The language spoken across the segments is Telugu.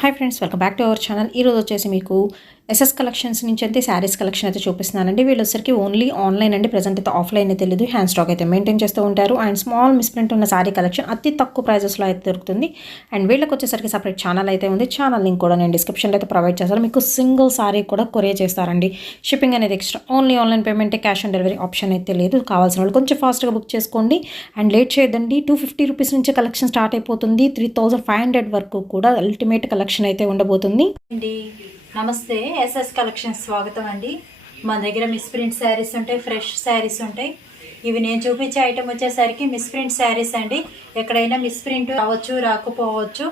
Hi friends, welcome back to our channel. ఈరోజు వచ్చేసి మీకు ఎస్ఎస్ కలెక్షన్స్ నుంచి అయితే శారీస్ కలెక్షన్ అయితే చూపిస్తున్నానండి. వీళ్ళొసరికి ఓన్లీ ఆన్లైన్ అండి, ప్రజెంట్ అయితే ఆఫ్లైన్ అయితే తెలియదు. హ్యాండ్ స్టాక్ అయితే మెయింటైన్ చేస్తూ ఉంటారు. అండ్ స్మాల్ మిస్ప్రింట్ ఉన్న శారీ కలెక్షన్ అతి తక్కువ ప్రైజెస్లో అయితే దొరుకుతుంది. అండ్ వీళ్ళకి వచ్చేసరికి సపరేట్ ఛానల్ అయితే ఉంది. ఛానల్ లింక్ కూడా నేను డిస్క్రిప్షన్లో అయితే ప్రొవైడ్ చేస్తాను. మీకు సింగిల్ శారీ కూడా కొరియర్ చేస్తారండి. షిప్పింగ్ అనేది ఎక్స్ట్రా. ఓన్లీ ఆన్లైన్ పేమెంటే, క్యాష్ ఆన్ డెలివరీ ఆప్షన్ అయితే లేదు. కావాల్సిన వాళ్ళు కొంచెం ఫాస్ట్గా బుక్ చేసుకోండి. అండ్ లేట్ చేయదండి. 250 రూపీస్ నుంచి కలెక్షన్ స్టార్ట్ అయిపోతుంది. 3500 వరకు కూడా అల్టిమేట్ కలెక్షన్ అయితే ఉండబోతుంది. నమస్తే, ఎస్ఎస్ కలెక్షన్ స్వాగతం అండి. మా దగ్గర మిస్ప్రింట్ శారీస్ ఉంటాయి, ఫ్రెష్ శారీస్ ఉంటాయి. ఇవి నేను చూపించే ఐటమ్ వచ్చేసరికి మిస్ప్రింట్ శారీస్ అండి. ఎక్కడైనా మిస్ప్రింట్ రావచ్చు, రాకపోవచ్చు.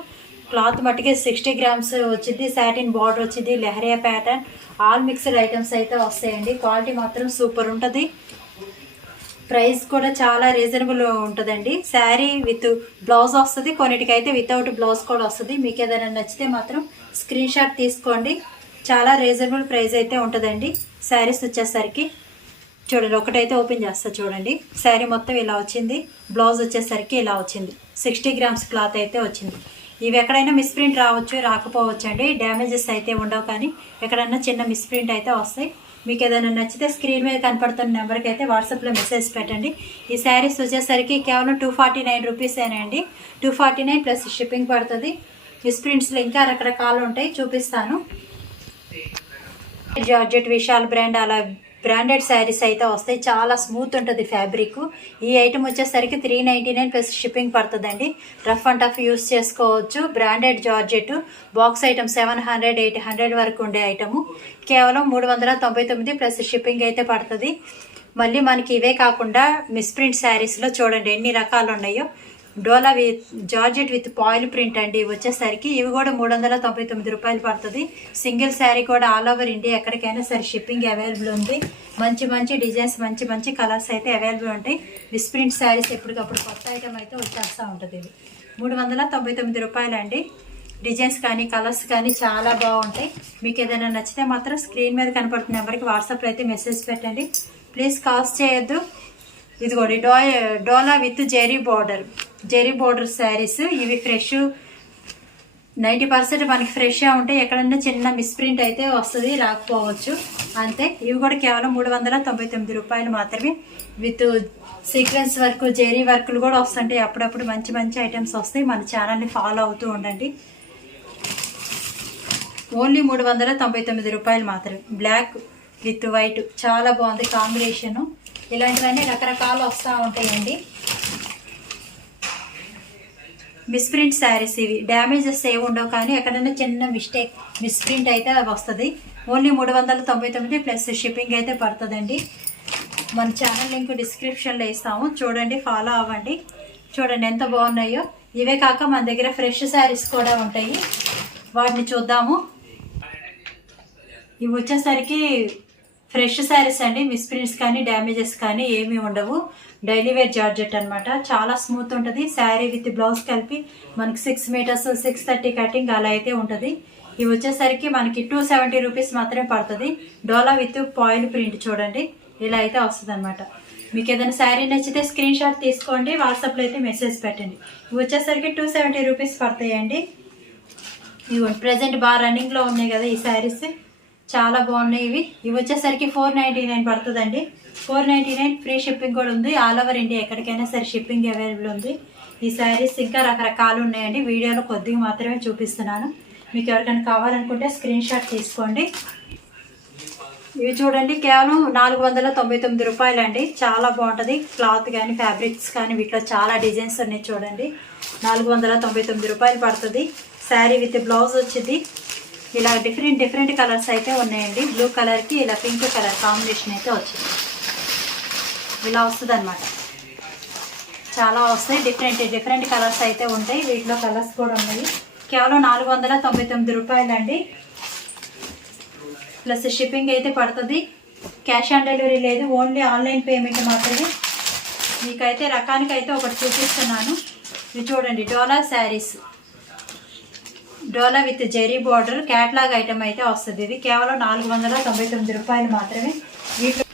క్లాత్ మట్టుకే 60 గ్రామ్స్ వచ్చింది. సాటిన్ బార్డర్ వచ్చింది, leheriya pattern, all mixed items అయితే వస్తాయండి. క్వాలిటీ మాత్రం సూపర్ ఉంటుంది. ప్రైస్ కూడా చాలా రీజనబుల్ ఉంటుందండి. శారీ విత్ బ్లౌజ్ వస్తుంది, కొన్నిటికైతే వితౌట్ బ్లౌజ్ కూడా వస్తుంది. మీకు ఏదైనా నచ్చితే మాత్రం స్క్రీన్ షాట్ తీసుకోండి. చాలా రీజనబుల్ ప్రైస్ అయితే ఉంటుందండి. శారీస్ వచ్చేసరికి చూడండి, ఒకటైతే ఓపెన్ చేస్తా చూడండి. శారీ మొత్తం ఇలా వచ్చింది. బ్లౌజ్ వచ్చేసరికి ఇలా వచ్చింది. 60 గ్రామ్స్ క్లాత్ అయితే వచ్చింది. ఇవి ఎక్కడైనా మిస్ప్రింట్ రావచ్చు, రాకపోవచ్చు అండి. డ్యామేజెస్ అయితే ఉండవు, కానీ ఎక్కడైనా చిన్న మిస్ప్రింట్ అయితే వస్తాయి. మీకు ఏదైనా నచ్చితే స్క్రీన్ మీద కనపడుతున్న నెంబర్కి అయితే వాట్సాప్లో మెసేజ్ పెట్టండి. ఈ శారీస్ వచ్చేసరికి కేవలం 249 రూపీసేనండి. 249 ప్లస్ షిప్పింగ్ పడుతుంది. మిస్ప్రింట్స్లో ఇంకా రకరకాలు ఉంటాయి, చూపిస్తాను. జార్జెట్, విశాల్ బ్రాండ్ అలా బ్రాండెడ్ శారీస్ అయితే వస్తాయి. చాలా స్మూత్ ఉంటుంది ఫ్యాబ్రిక్. ఈ ఐటమ్ వచ్చేసరికి 399 ప్లస్ షిప్పింగ్ పడుతుందండి. రఫ్ అండ్ టఫ్ యూస్ చేసుకోవచ్చు. బ్రాండెడ్ జార్జెట్ బాక్స్ ఐటమ్ 700, 800 వరకు ఉండే ఐటము కేవలం 399 ప్లస్ షిప్పింగ్ అయితే పడుతుంది. మళ్ళీ మనకి ఇవే కాకుండా మిస్ప్రింట్ శారీస్లో చూడండి ఎన్ని రకాలు ఉన్నాయో. డోలా with georgette with foil print అండి. వచ్చేసరికి ఇవి కూడా 399 రూపాయలు పడుతుంది. సింగిల్ శారీ కూడా ఆల్ ఓవర్ ఇండియా ఎక్కడికైనా సరే షిప్పింగ్ అవైలబుల్ ఉంది. మంచి మంచి డిజైన్స్, మంచి మంచి కలర్స్ అయితే అవైలబుల్ ఉంటాయి. మిస్ప్రింట్ శారీస్ ఎప్పటికప్పుడు కొత్త ఐటమ్ అయితే వచ్చేస్తూ ఉంటుంది. ఇది 399 రూపాయలు అండి. డిజైన్స్ కానీ కలర్స్ కానీ చాలా బాగుంటాయి. మీకు ఏదైనా నచ్చితే మాత్రం స్క్రీన్ మీద కనపడుతున్న నెంబర్కి వాట్సాప్లో అయితే మెసేజ్ పెట్టండి. ప్లీజ్ కాల్స్ చేయొద్దు. ఇదిగోండి డోలా విత్ జెరీ బోర్డర్ శారీస్. ఇవి ఫ్రెష్ 90% మనకి ఫ్రెష్గా ఉంటాయి. ఎక్కడన్నా చిన్న మిస్ప్రింట్ అయితే వస్తుంది, రాకపోవచ్చు అంతే. ఇవి కూడా కేవలం 399 రూపాయలు మాత్రమే. విత్ సీక్వెన్స్ వర్క్, జెరీ వర్క్లు కూడా వస్తుంటాయి. అప్పుడప్పుడు మంచి మంచి ఐటమ్స్ వస్తాయి. మన ఛానల్ని ఫాలో అవుతూ ఉండండి. ఓన్లీ 399 రూపాయలు మాత్రమే. బ్లాక్ విత్ వైట్ చాలా బాగుంది కాంబినేషను. ఇలాంటివన్నీ రకరకాలు వస్తూ ఉంటాయండి. మిస్ప్రింట్ శారీస్ ఇవి. డ్యామేజెస్ ఏమి ఉండవు, కానీ ఎక్కడైనా చిన్న మిస్ప్రింట్ అయితే వస్తుంది. ఓన్లీ 399 ప్లస్ షిప్పింగ్ అయితే పడుతుందండి. మన ఛానల్ లింక్ డిస్క్రిప్షన్లో ఇస్తాము, చూడండి, ఫాలో అవ్వండి. చూడండి ఎంత బాగున్నాయో. ఇవే కాక మన దగ్గర ఫ్రెష్ శారీస్ కూడా ఉంటాయి, వాటిని చూద్దాము. ఇవి వచ్చేసరికి ఫ్రెష్ శారీస్ అండి. మిస్ప్రింట్స్ కానీ డ్యామేజెస్ కానీ ఏమీ ఉండవు. డైలీ వేర్ జార్జెట్ అనమాట. చాలా స్మూత్ ఉంటుంది. శారీ విత్ బ్లౌజ్ కలిపి మనకి 6 మీటర్స్ 630 కటింగ్ అలా అయితే ఉంటుంది. ఇవి వచ్చేసరికి మనకి 270 రూపీస్ మాత్రమే పడుతుంది. డోలా విత్ పాయిల్ ప్రింట్ చూడండి ఇలా అయితే వస్తుంది అనమాట. మీకు ఏదైనా శారీ నచ్చితే స్క్రీన్ షాట్ తీసుకోండి, వాట్సాప్లో అయితే మెసేజ్ పెట్టండి. ఇవి వచ్చేసరికి 270 రూపీస్ పడతాయండి. ఇవి ప్రజెంట్ బాగా రన్నింగ్లో ఉన్నాయి కదా ఈ శారీస్, చాలా బాగున్నాయి. ఇవి వచ్చేసరికి 499 పడుతుందండి. 499 ఫ్రీ షిప్పింగ్ కూడా ఉంది. ఆల్ ఓవర్ ఇండియా ఎక్కడికైనా సరే షిప్పింగ్ అవైలబుల్ ఉంది. ఈ శారీస్ ఇంకా రకరకాలు ఉన్నాయండి. వీడియోలో కొద్దిగా మాత్రమే చూపిస్తున్నాను. మీకు ఎవరికైనా కావాలనుకుంటే స్క్రీన్ షాట్ తీసుకోండి. ఇవి చూడండి కేవలం 499 రూపాయలు అండి. చాలా బాగుంటుంది. క్లాత్ కానీ ఫ్యాబ్రిక్స్ కానీ వీటిలో చాలా డిజైన్స్ ఉన్నాయి చూడండి. 499 రూపాయలు పడుతుంది. శారీ విత్ బ్లౌజ్ వచ్చింది. ఇలా డిఫరెంట్ కలర్స్ అయితే ఉన్నాయండి. బ్లూ కలర్కి ఇలా పింక్ కలర్ కాంబినేషన్ అయితే వచ్చింది. ఇలా వస్తుంది అనమాట. చాలా వస్తాయి. డిఫరెంట్ కలర్స్ అయితే ఉంటాయి. వీటిలో కలర్స్ కూడా ఉన్నాయి. కేవలం 499 రూపాయలు అండి. ప్లస్ షిప్పింగ్ అయితే పడుతుంది. క్యాష్ ఆన్ డెలివరీ లేదు, ఓన్లీ ఆన్లైన్ పేమెంట్ మాత్రమే. మీకైతే రకానికైతే ఒకటి చూపిస్తున్నాను. ఇవి చూడండి డోలా శారీస్. డోలా with zari border catalogue item అయితే వస్తుంది. ఇది కేవలం 499 రూపాయలు మాత్రమే. వీటిలో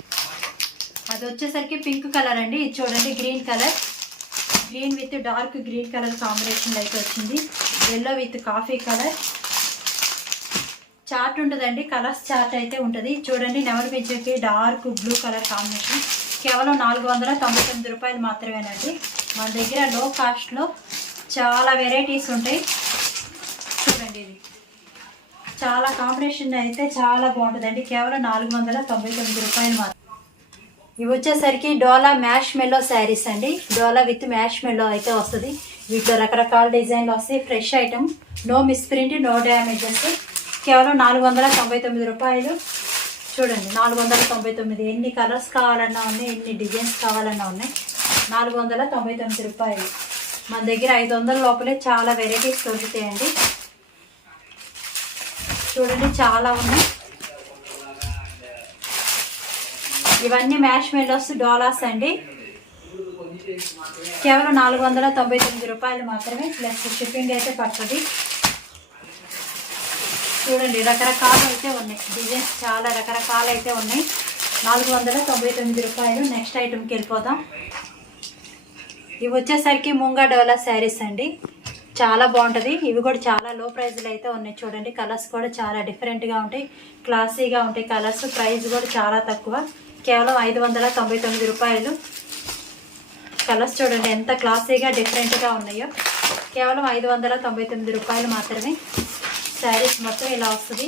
అది వచ్చేసరికి పింక్ కలర్ అండి. ఇది చూడండి green colour. Green with dark green colour combination అయితే వచ్చింది. Yellow with coffee colour, chart ఉంటుందండి, కలర్స్ చార్ట్ అయితే ఉంటుంది. చూడండి నెమలి పింఛకి డార్క్ బ్లూ కలర్ కాంబినేషన్ కేవలం 499 రూపాయలు మాత్రమేనండి. మన దగ్గర లో కాస్ట్లో చాలా వెరైటీస్ ఉంటాయి. చూడండి ఇది చాలా కాంబినేషన్ అయితే చాలా బాగుంటుందండి. కేవలం 499 రూపాయలు మాత్రం. ఇవి వచ్చేసరికి డోలా మ్యాష్ మెల్లో శారీస్ అండి. డోలా విత్ మ్యాష్ మెల్లో అయితే వస్తుంది. వీటిలో రకరకాల డిజైన్లు వస్తాయి. Fresh item, no misprint, no damages. కేవలం 499 రూపాయలు. చూడండి 499. ఎన్ని కలర్స్ కావాలన్నా ఉన్నాయి, ఎన్ని డిజైన్స్ కావాలన్నా ఉన్నాయి. 499 రూపాయలు. మన దగ్గర 500 లోపలే చాలా వెరైటీస్ దొరుకుతాయండి. చూడండి చాలా ఉన్నాయి. ఇవన్నీ మ్యాష్ మెలోస్ డోలాస్ అండి. కేవలం 499 రూపాయలు మాత్రమే, ప్లస్ షిప్పింగ్ అయితే పడుతుంది. చూడండి రకరకాలు అయితే ఉన్నాయి, డిజైన్స్ చాలా రకరకాలు అయితే ఉన్నాయి. 499 రూపాయలు. నెక్స్ట్ ఐటమ్కి వెళ్ళిపోదాం. ఇవి వచ్చేసరికి ముంగా డోలా శారీస్ అండి. చాలా బాగుంటుంది. ఇవి కూడా చాలా లో ప్రైజ్లో అయితే ఉన్నాయి. చూడండి కలర్స్ కూడా చాలా డిఫరెంట్గా ఉంటాయి, క్లాసీగా ఉంటాయి కలర్స్. ప్రైస్ కూడా చాలా తక్కువ, కేవలం 599 రూపాయలు. కలర్స్ చూడండి ఎంత క్లాసీగా డిఫరెంట్గా ఉన్నాయో. కేవలం 599 రూపాయలు మాత్రమే. శారీస్ మొత్తం ఇలా వస్తుంది.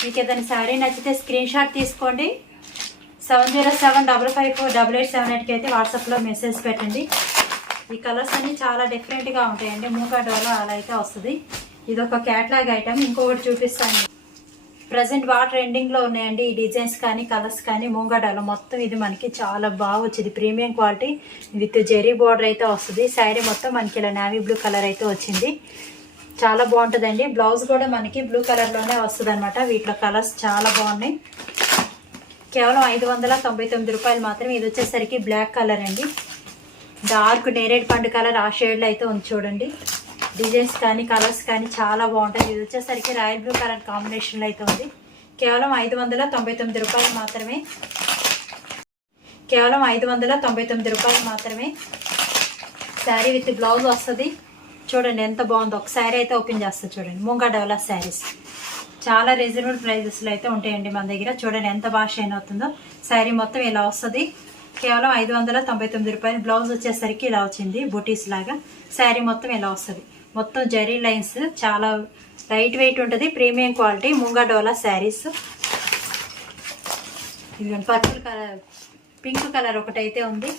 మీకు ఏదైనా శారీ నచ్చితే స్క్రీన్ షాట్ తీసుకోండి. 7075548878కి అయితే వాట్సాప్లో మెసేజ్ పెట్టండి. ఈ కలర్స్ అన్నీ చాలా డిఫరెంట్గా ఉంటాయండి. మూగా డోలా అలా అయితే వస్తుంది. ఇది ఒక క్యాట్లాగ్ ఐటమ్. ఇంకొకటి చూపిస్తాను. ప్రజెంట్ బాగా ట్రెండింగ్లో ఉన్నాయండి ఈ డిజైన్స్ కానీ కలర్స్ కానీ. మూగా డోలా మొత్తం ఇది మనకి చాలా బాగా వచ్చింది. Premium quality with zari border అయితే వస్తుంది. శారీ మొత్తం మనకి ఇలా నేవీ బ్లూ కలర్ అయితే వచ్చింది. చాలా బాగుంటుందండి. బ్లౌజ్ కూడా మనకి బ్లూ కలర్లోనే వస్తుంది అనమాట. వీటిలో కలర్స్ చాలా బాగున్నాయి. కేవలం 599 రూపాయలు మాత్రమే. ఇది వచ్చేసరికి బ్లాక్ కలర్ అండి. డార్క్ నేరేడ్ పండు కలర్ ఆ షేడ్లో అయితే ఉంది. చూడండి డిజైన్స్ కానీ కలర్స్ కానీ చాలా బాగుంటాయి. ఇది వచ్చేసరికి రాయల్ బ్లూ కలర్ కాంబినేషన్లో అయితే ఉంది. కేవలం 599 రూపాయలు మాత్రమే. కేవలం 599 రూపాయలు మాత్రమే. శారీ విత్ బ్లౌజ్ వస్తుంది. చూడండి ఎంత బాగుందో. ఒక శారీ అయితే ఓపెన్ చేస్తుంది. చూడండి ముంగా డోలా శారీస్ చాలా రీజనబుల్ ప్రైజెస్లో అయితే ఉంటాయండి మన దగ్గర. చూడండి ఎంత బాగా షైన్ అవుతుందో. శారీ మొత్తం ఇలా వస్తుంది. కేవలం 599 రూపాయలు. బ్లౌజ్ వచ్చేసరికి ఇలా వచ్చింది బుటీస్ లాగా. శారీ మొత్తం ఇలా వస్తుంది. మొత్తం జరీ లైన్స్, చాలా లైట్ వెయిట్ ఉంటుంది. ప్రీమియం క్వాలిటీ ముంగా డోలా శారీస్. ఇదిగోండి పర్పుల్ కలర్, పింక్ కలర్ ఒకటైతే ఉంది.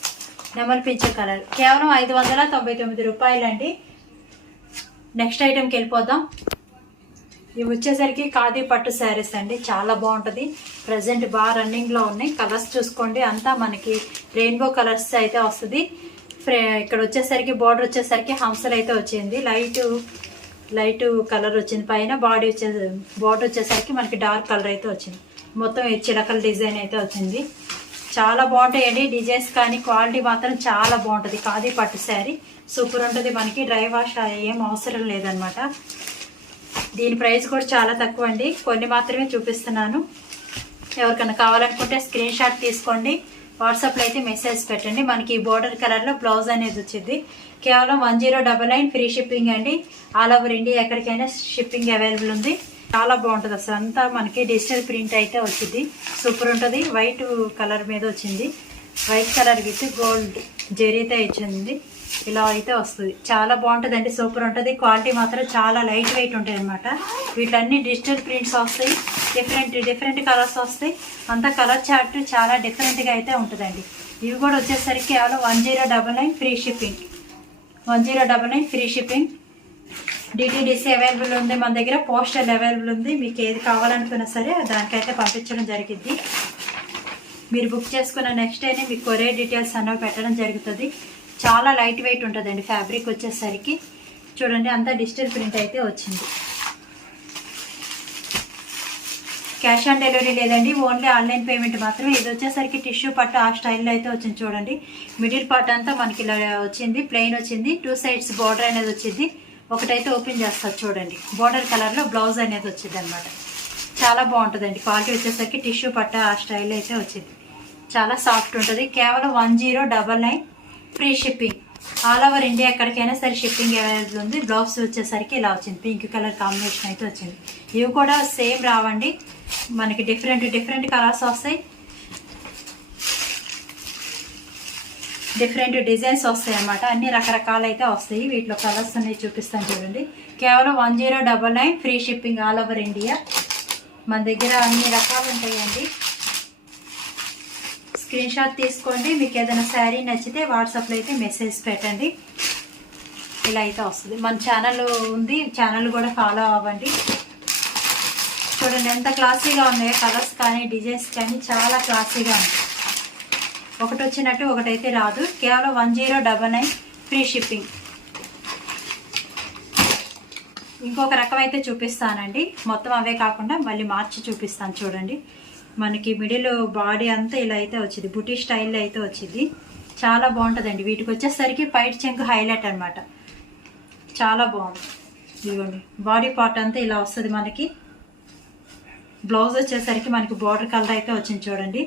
నెమలి పింఛ కలర్. కేవలం 599 రూపాయలు అండి. నెక్స్ట్ ఐటెంకి వెళ్ళిపోదాం. ఇవి వచ్చేసరికి ఖాదీ పట్టు శారీస్ అండి. చాలా బాగుంటుంది. ప్రజెంట్ బాగా రన్నింగ్లో ఉన్నాయి. కలర్స్ చూసుకోండి అంతా మనకి రెయిన్బో కలర్స్ అయితే వస్తుంది. ఇక్కడ వచ్చేసరికి బార్డర్ వచ్చేసరికి హంసలు అయితే వచ్చింది. లైట్ కలర్ వచ్చింది. పైన బార్డర్ వచ్చేసరికి మనకి డార్క్ కలర్ అయితే వచ్చింది. మొత్తం చిలకల డిజైన్ అయితే వచ్చింది. చాలా బాగుంటాయండి డిజైన్స్ కానీ క్వాలిటీ మాత్రం చాలా బాగుంటుంది. ఖాదీ పట్టు శారీ సూపర్ ఉంటుంది. మనకి డ్రై వాష్ ఏం అవసరం లేదనమాట. దీని ప్రైస్ కూడా చాలా తక్కువ అండి. కొన్ని మాత్రమే చూపిస్తున్నాను. ఎవరికైనా కావాలనుకుంటే స్క్రీన్ షాట్ తీసుకోండి. వాట్సాప్లో అయితే మెసేజ్ పెట్టండి. మనకి బోర్డర్ కలర్లో బ్లౌజ్ అనేది వచ్చింది. కేవలం 1099 ఫ్రీ షిప్పింగ్ అండి. ఆల్ ఓవర్ ఇండియా ఎక్కడికైనా షిప్పింగ్ అవైలబుల్ ఉంది. చాలా బాగుంటుంది. అసలు అంతా మనకి డిజిటల్ ప్రింట్ అయితే వచ్చింది. సూపర్ ఉంటుంది. వైట్ కలర్ మీద వచ్చింది. వైట్ కలర్ విత్ గోల్డ్ జరీతో ఇచ్చింది. ఇలా అయితే వస్తుంది. చాలా బాగుంటుందండి. సూపర్ ఉంటుంది. క్వాలిటీ మాత్రం చాలా లైట్ వెయిట్ ఉంటుంది అనమాట. వీటిలన్నీ డిజిటల్ ప్రింట్స్ వస్తాయి. డిఫరెంట్ కలర్స్ వస్తాయి. అంతా కలర్ చార్ట్ చాలా డిఫరెంట్గా అయితే ఉంటుందండి. ఇవి కూడా వచ్చేసరికి కేవలం 1099 free shipping. 1099 free shipping. DTDC available ఉంది మన దగ్గర. పోస్టల్ అవైలబుల్ ఉంది. మీకు ఏది కావాలనుకున్నా సరే దానికైతే పంపించడం జరిగింది. మీరు బుక్ చేసుకున్న నెక్స్ట్ డేనే మీకు కొరియర్ డీటెయిల్స్ అన్నవి పెట్టడం జరుగుతుంది. చాలా లైట్ వెయిట్ ఉంటుందండి. ఫ్యాబ్రిక్ వచ్చేసరికి చూడండి అంతా డిజిటల్ ప్రింట్ అయితే వచ్చింది. క్యాష్ ఆన్ డెలివరీ లేదండి. ఓన్లీ ఆన్లైన్ పేమెంట్ మాత్రమే. ఇది వచ్చేసరికి టిష్యూ పట్టు ఆ స్టైల్లో అయితే వచ్చింది. చూడండి మిడిల్ పార్ట్ అంతా మనకి ఇలా వచ్చింది. ప్లెయిన్ వచ్చింది. 2 సైడ్స్ బార్డర్ అనేది వచ్చింది. ఒకటైతే ఓపెన్ చేస్తారు. చూడండి బార్డర్ కలర్లో బ్లౌజ్ అనేది వచ్చింది అనమాట. చాలా బాగుంటుందండి. క్వాలిటీ వచ్చేసరికి టిష్యూ పట్టు ఆ స్టైల్లో అయితే వచ్చింది. చాలా సాఫ్ట్ ఉంటుంది. కేవలం 1099 free shipping. All over India ఎక్కడికైనా సరే షిప్పింగ్ అవైలబుల్ ఉంది. బ్లౌజ్ వచ్చేసరికి ఇలా వచ్చింది, పింక్ కలర్ కాంబినేషన్ అయితే వచ్చింది. ఇవి కూడా సేమ్ రావండి, మనకి డిఫరెంట్ కలర్స్ వస్తాయి, డిఫరెంట్ డిజైన్స్ వస్తాయి అన్నమాట. అన్ని రకరకాలు అయితే వస్తాయి. వీటిలో కలర్స్ అనేవి చూపిస్తాను చూడండి. కేవలం 1099 free shipping all over India. మన దగ్గర అన్ని రకాలు ఉంటాయండి. స్క్రీన్ షాట్ తీసుకోండి. మీకు ఏదైనా శారీ నచ్చితే వాట్సాప్లో అయితే మెసేజ్ పెట్టండి. ఇలా అయితే వస్తుంది. మన ఛానల్ ఉంది, ఛానల్ కూడా ఫాలో అవ్వండి. చూడండి ఎంత క్లాసీగా ఉన్నాయో, కలర్స్ కానీ డిజైన్స్ కానీ చాలా క్లాసీగా ఉంటాయి. ఒకటి వచ్చినట్టు ఒకటైతే రాదు. కేవలం 1099 ఫ్రీ షిప్పింగ్. ఇంకొక రకం అయితే చూపిస్తానండి, మొత్తం అవే కాకుండా మళ్ళీ మార్చి చూపిస్తాను చూడండి. మనకి మిడిల్ బాడీ అంతా ఇలా అయితే వచ్చింది, బుటీ స్టైల్లో అయితే వచ్చింది. చాలా బాగుంటుందండి. వీటికి వచ్చేసరికి పైట్ చెంగు హైలైట్ అనమాట, చాలా బాగుంది. ఇదిగోండి బాడీ పార్ట్ అంతా ఇలా వస్తుంది మనకి. బ్లౌజ్ వచ్చేసరికి మనకి బార్డర్ కలర్ అయితే వచ్చింది చూడండి.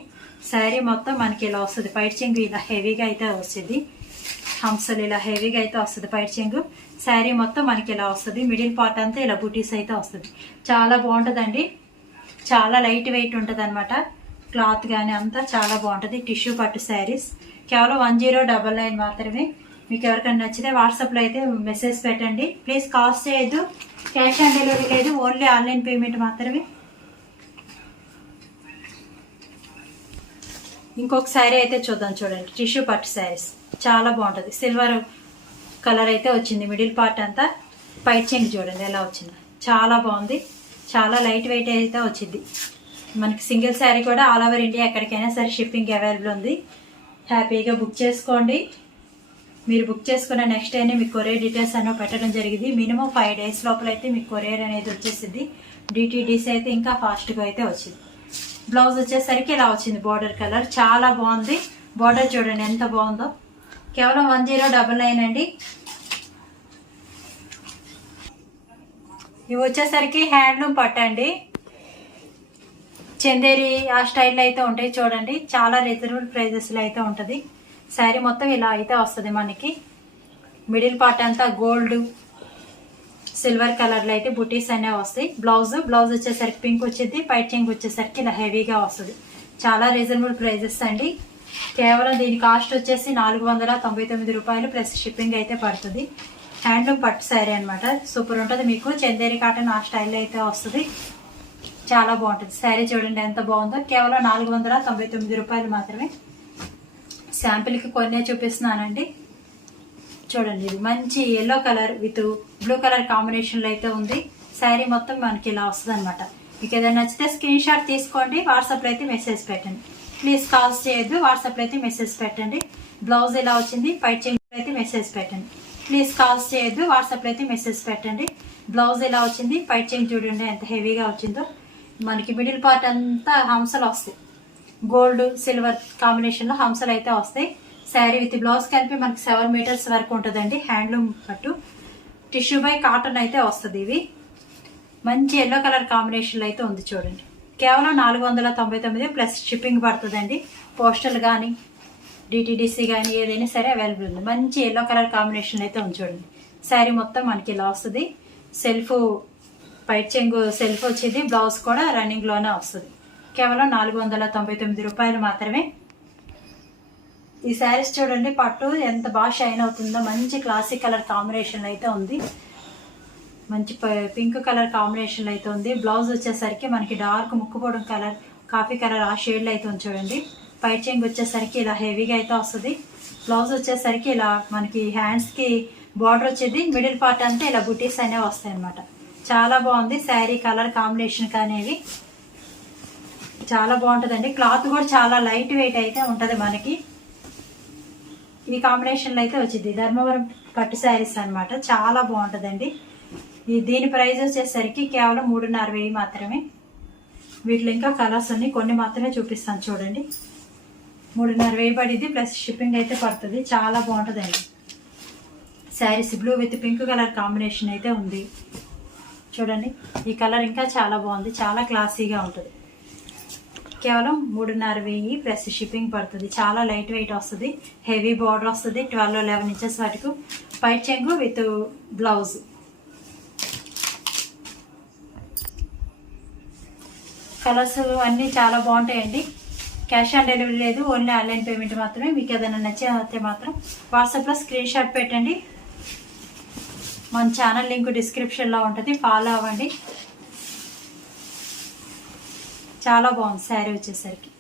శారీ మొత్తం మనకి ఇలా వస్తుంది, పైట్ చెంగు ఇలా హెవీగా అయితే వస్తుంది, హంసలు ఇలా హెవీగా అయితే వస్తుంది పైట్ చెంగు. శారీ మొత్తం మనకి ఇలా వస్తుంది, మిడిల్ పార్ట్ అంతా ఇలా బుటీస్ అయితే వస్తుంది. చాలా బాగుంటుందండి, చాలా లైట్ వెయిట్ ఉంటుంది అనమాట. క్లాత్ కానీ అంతా చాలా బాగుంటుంది. టిష్యూ పట్టు శారీస్ కేవలం 1099 మాత్రమే. మీకు ఎవరికైనా నచ్చితే వాట్సాప్లో అయితే మెసేజ్ పెట్టండి. ప్లీజ్ కాస్ట్ చేయొద్దు, క్యాష్ ఆన్ డెలివరీ లేదు, ఓన్లీ ఆన్లైన్ పేమెంట్ మాత్రమే. ఇంకొక శారీ అయితే చూద్దాం చూడండి. టిష్యూ పట్టు శారీస్ చాలా బాగుంటుంది. సిల్వర్ కలర్ అయితే వచ్చింది, మిడిల్ పార్ట్ అంతా పైట్ చెంగు చూడండి ఎలా వచ్చింది, చాలా బాగుంది. చాలా లైట్ వెయిట్ అయితే వచ్చింది. మనకి సింగిల్ శారీ కూడా ఆల్ ఓవర్ ఇండియా ఎక్కడికైనా సరే షిప్పింగ్ అవైలబుల్ ఉంది. హ్యాపీగా బుక్ చేసుకోండి. మీరు బుక్ చేసుకున్న నెక్స్ట్ డేనే మీకు కొరియర్ డీటెయిల్స్ అన్నో పెట్టడం జరిగింది. మినిమం 5 days లోపల అయితే మీకు కొరియర్ అనేది వచ్చేసింది. డిటీడీసీ అయితే ఇంకా ఫాస్ట్గా అయితే వచ్చింది. బ్లౌజ్ వచ్చేసరికి ఇలా వచ్చింది, బార్డర్ కలర్ చాలా బాగుంది. బార్డర్ చూడండి ఎంత బాగుందో. కేవలం 1099 అండి. ఇవి వచ్చేసరికి హ్యాండ్లూమ్ పట్టండి, చందేరి ఆ స్టైల్లో అయితే ఉంటాయి చూడండి. చాలా రీజనబుల్ ప్రైజెస్లో అయితే ఉంటుంది. శారీ మొత్తం ఇలా అయితే వస్తుంది మనకి. మిడిల్ పార్ట్ అంతా గోల్డ్ సిల్వర్ కలర్లో అయితే బుటీస్ అనేవి వస్తాయి. బ్లౌజ్ వచ్చేసరికి పింక్ వచ్చింది, పైట్ చెంగు వచ్చేసరికి ఇలా హెవీగా వస్తుంది. చాలా రీజనబుల్ ప్రైజెస్ అండి. కేవలం దీని కాస్ట్ వచ్చేసి 499 రూపాయలు ప్లస్ షిప్పింగ్ అయితే పడుతుంది. హ్యాండ్లూమ్ పట్టు శారీ అనమాట, సూపర్ ఉంటుంది. మీకు చందేరి కాటన్ ఆ స్టైల్లో అయితే వస్తుంది, చాలా బాగుంటుంది. శారీ చూడండి ఎంత బాగుందో. కేవలం 499 రూపాయలు మాత్రమే. శాంపిల్కి కొన్నే చూపిస్తున్నానండి. చూడండి ఇది మంచి yellow colour with blue colour కాంబినేషన్లో అయితే ఉంది. శారీ మొత్తం మనకి ఇలా వస్తుంది అనమాట. మీకు ఏదైనా నచ్చితే స్క్రీన్ షాట్ తీసుకోండి, వాట్సాప్లో అయితే మెసేజ్ పెట్టండి. ప్లీజ్ కాల్స్ చేయొద్దు, వాట్సాప్లో అయితే మెసేజ్ పెట్టండి. బ్లౌజ్ ఇలా వచ్చింది, పైట్ చెంగు అయితే మెసేజ్ పెట్టండి. ప్లీజ్ కాల్స్ చేయొద్దు, వాట్సాప్లో అయితే మెసేజ్ పెట్టండి. బ్లౌజ్ ఇలా వచ్చింది, పైట్ చెంగు చూడండి ఎంత హెవీగా వచ్చిందో. మనకి మిడిల్ పార్ట్ అంతా హంసలు వస్తాయి, గోల్డ్ సిల్వర్ కాంబినేషన్లో హంసలు అయితే వస్తాయి. శారీ విత్ బ్లౌజ్ కలిపి మనకి 7 meters వరకు ఉంటుందండి. హ్యాండ్లూమ్ పట్టు టిష్యూ బై కాటన్ అయితే వస్తుంది. ఇవి మంచి ఎల్లో కలర్ కాంబినేషన్లో అయితే ఉంది చూడండి. కేవలం 499 ప్లస్ షిప్పింగ్ పడుతుందండి. పోస్టల్ కానీ డిటీడీసీ కానీ ఏదైనా సరే అవైలబుల్ ఉంది. మంచి ఎల్లో కలర్ కాంబినేషన్ అయితే ఉంది చూడండి. శారీ మొత్తం మనకి ఇలా వస్తుంది. సెల్ఫ్ పైట్ చెంగు సెల్ఫ్ వచ్చింది, బ్లౌజ్ కూడా రన్నింగ్లోనే వస్తుంది. కేవలం 499 రూపాయలు మాత్రమే. ఈ శారీస్ చూడండి, పట్టు ఎంత బాగా షైన్ అవుతుందో. మంచి క్లాసిక్ కలర్ కాంబినేషన్ అయితే ఉంది, మంచి పింక్ కలర్ కాంబినేషన్ అయితే ఉంది. బ్లౌజ్ వచ్చేసరికి మనకి డార్క్ ముక్కుపోవడం కలర్ కాఫీ కలర్ ఆ షేడ్లో అయితే ఉంది చూడండి. పైట్ చెంగు వచ్చేసరికి ఇలా హెవీగా అయితే వస్తుంది. బ్లౌజ్ వచ్చేసరికి ఇలా మనకి హ్యాండ్స్కి బార్డర్ వచ్చేది, మిడిల్ పార్ట్ అంతా ఇలా బుటీస్ అనేవి వస్తాయి అనమాట. చాలా బాగుంది శారీ కలర్ కాంబినేషన్ కానీ చాలా బాగుంటుందండి. క్లాత్ కూడా చాలా లైట్ వెయిట్ అయితే ఉంటుంది మనకి. ఈ కాంబినేషన్లో అయితే వచ్చింది ధర్మవరం పట్టు శారీస్ అనమాట, చాలా బాగుంటుందండి. దీని ప్రైస్ వచ్చేసరికి కేవలం 3,500 మాత్రమే. వీటిలో ఇంకా కలర్స్ ఉన్నాయి, కొన్ని మాత్రమే చూపిస్తాను చూడండి. 3,500 పడింది ప్లస్ షిప్పింగ్ అయితే పడుతుంది. చాలా బాగుంటుందండి saris. Blue with pink colour combination అయితే ఉంది చూడండి. ఈ కలర్ ఇంకా చాలా బాగుంది, చాలా క్లాసీగా ఉంటుంది. కేవలం 3,500 ప్లస్ షిప్పింగ్ పడుతుంది. చాలా లైట్ వెయిట్ వస్తుంది, హెవీ బార్డర్ వస్తుంది, 12-11 ఇంచెస్ వరకు పైట్ చెంగు విత్ బ్లౌజ్. కలర్స్ అన్నీ చాలా బాగుంటాయండి. క్యాష్ ఆన్ డెలివరీ లేదు, ఓన్లీ ఆన్లైన్ పేమెంట్ మాత్రమే. మీకు ఏదైనా నచ్చితే మాత్రం వాట్సాప్లో స్క్రీన్ షాట్ పెట్టండి. మన ఛానల్ లింక్ డిస్క్రిప్షన్లో ఉంటుంది, ఫాలో అవ్వండి. చాలా బాగుంది శారీ వచ్చేసరికి.